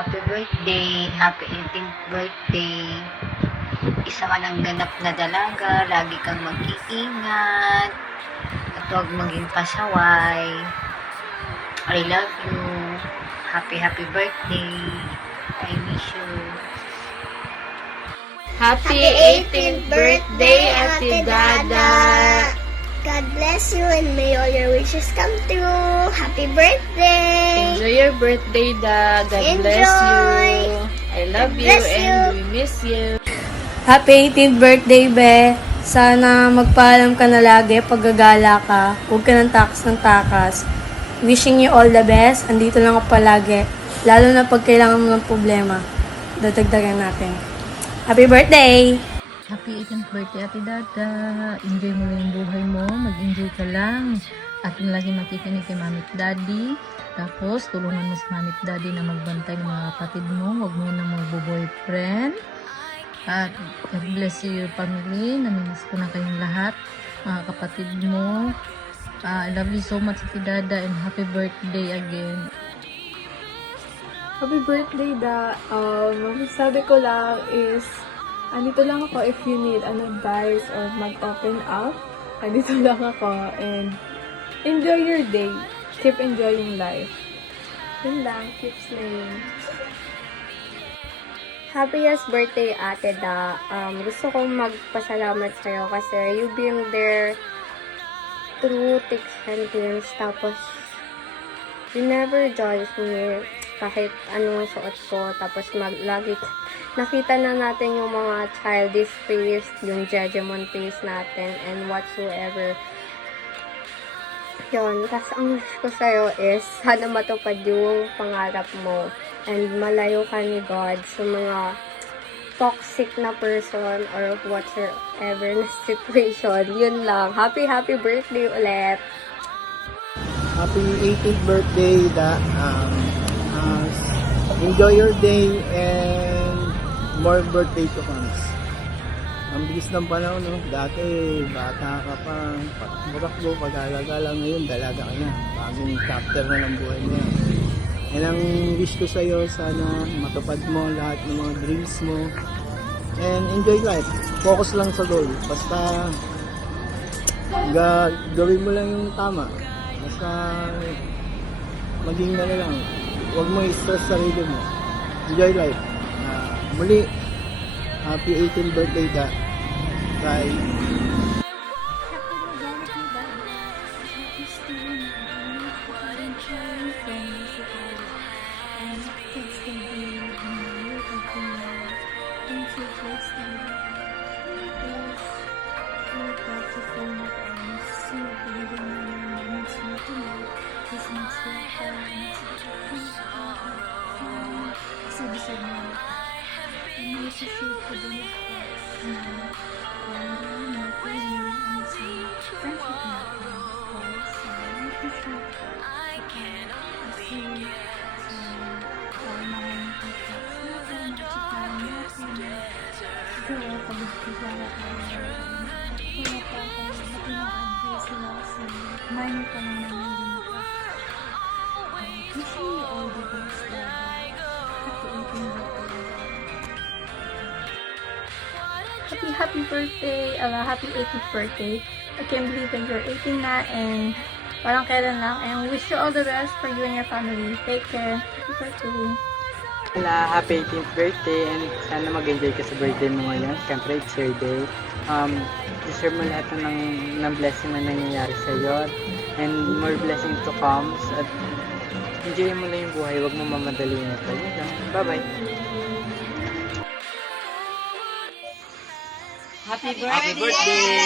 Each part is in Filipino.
Happy birthday, happy 18th birthday. Isa ka ng ganap na dalaga, lagi kang mag-iingat, at huwag maging pasaway. I love you. Happy birthday. I miss you. Happy 18th birthday, Ate Dada! God bless you and may all your wishes come true. Happy birthday! Enjoy your birthday, Da. God bless you. I love you bless you. and we miss you. Happy 18th birthday, Be! Sana magpaalam ka na lagi pag gagala ka. Huwag ka ng takas. Wishing you all the best. Andito lang ako palagi. Lalo na pag kailangan mo ng problema. Dadagdagan natin. Happy birthday! Happy 18th birthday, Ate Dada. Enjoy mo lang yung buhay mo. Mag-enjoy ka lang. At lagi makikinig kay Mami at Daddy. Tapos, tulungan mo si Mami at Daddy na magbantay ng mga kapatid mo. Huwag mo na magbo-boyfriend. At God bless you, your family. Namimiss ko na kayong lahat. Mga kapatid mo. I love you so much, Ate Dada. And happy birthday again. Happy birthday, Da. Sabi ko lang is, andito lang ako if you need an advice or mag-open up. Andito lang ako and enjoy your day. Keep enjoying life. Yun lang. Keep slaying. Happiest birthday, Ate Da. Gusto kong magpasalamat sa'yo kasi you've been there through thick and thin. Tapos, you never judge me kahit anong suot ko. Tapos, lagi nakita na natin yung mga childish face, yung judgment face natin, and whatsoever. Yun. Tapos, ang wish ko sa'yo is, sana matupad yung pangarap mo. And malayo ka ni God sa mga toxic na person or whatsoever na situation. Yun lang. Happy birthday ulit. Happy 18th birthday, Da. Enjoy your day and more birthday to come. Ang bilis ng panahon, no? Dati, bata ka pa, patakbo, pag-alagala, ngayon, dalaga ka na. Bagong chapter na ng buhay niya. Yan ang wish ko sa'yo, sana matupad mo lahat ng mga dreams mo. And enjoy life. Focus lang sa goal. Basta, gawin mo lang yung tama. Basta, maging lang. Huwag mo i-stress sarili mo. Enjoy life. Muli, happy 18th birthday, Da. Bye. Happy birthday! Happy 18th birthday. I can't believe that you're 18 na and parang kailan lang. And wish you all the best for you and your family. Take care. Happy birthday! Happy 18th birthday and sana mag-enjoy ka sa birthday mo ngayon. Siyempre, it's your day. Deserve mo lahat ng blessing na nangyayari sa iyo and more blessings to come. At enjoy mo lang yung buhay. Huwag mo mamadali na ito. Bye-bye! Happy birthday!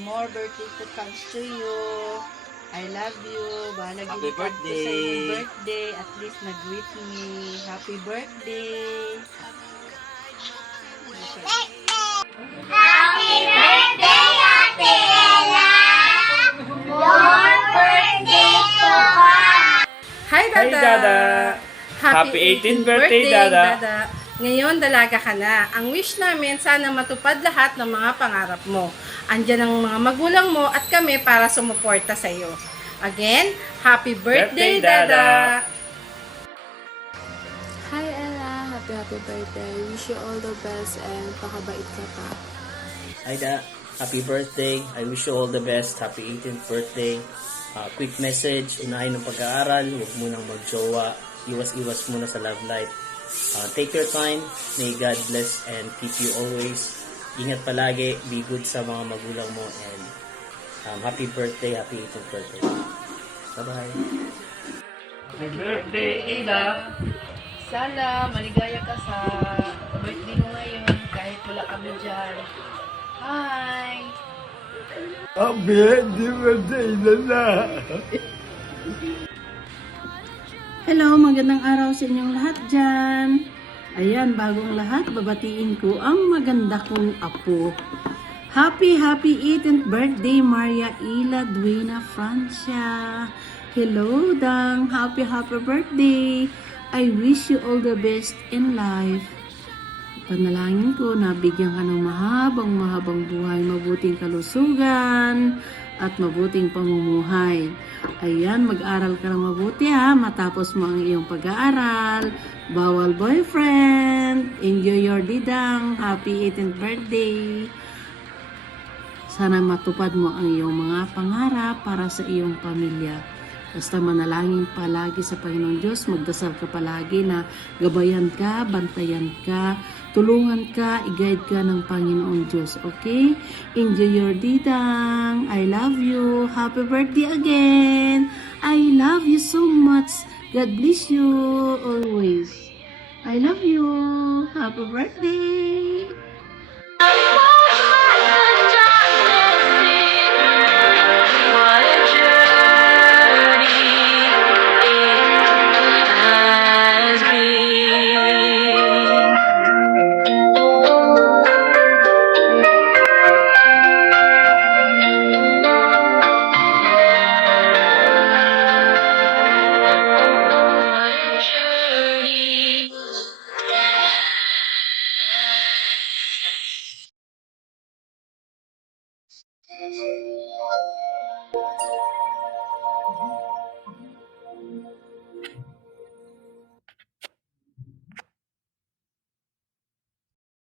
More birthday to come to you. I love you. Bahala Happy gid ka birthday. sa iyong birthday. At least nag-greet me. Happy birthday! Happy birthday, Ate Ella! Your birthday to come! Hi, Dada! Hi, Dada! Happy 18th birthday, Dada! Ngayon, dalaga ka na. Ang wish namin, sana matupad lahat ng mga pangarap mo. Andyan ang mga magulang mo at kami para sumuporta sa iyo. Again, happy birthday, Birthday, Dada! Dada! happy birthday. Wish you all the best and pakabait ka pa. Aida, happy birthday. I wish you all the best. Happy 18th birthday. Quick message, unahin ng pag-aaral, huwag munang mag-jowa, iwas-iwas muna sa love life. Take your time, may God bless and keep you always. Ingat palagi, be good sa mga magulang mo, and happy birthday, happy 18th birthday. Bye-bye. Happy birthday, Ada! Sana maligaya ka sa birthday mo ngayon kahit wala kami dyan. Hi! Happy birthday, Lala! Hello, magandang araw sa inyong lahat dyan. Ayan, bagong lahat, babatiin ko ang maganda kong apo. Happy 18th birthday, Maria Ila Duena Francia. Hello, Dang. Happy birthday. I wish you all the best in life. Panalangin ko na bigyan ka ng mahabang buhay, mabuting kalusugan, at mabuting pamumuhay. Ayan, mag-aral ka ng mabuti ha, matapos mo ang iyong pag-aaral. Bawal boyfriend. Enjoy your didang. Happy 18th birthday. Sana matupad mo ang iyong mga pangarap para sa iyong pamilya. Basta manalangin palagi sa Panginoon Diyos, magdasal ka palagi na gabayan ka, bantayan ka, tulungan ka, i-guide ka ng Panginoon Diyos. Okay? Enjoy your didang. I love you. Happy birthday again. I love you so much. God bless you always. I love you. Happy birthday.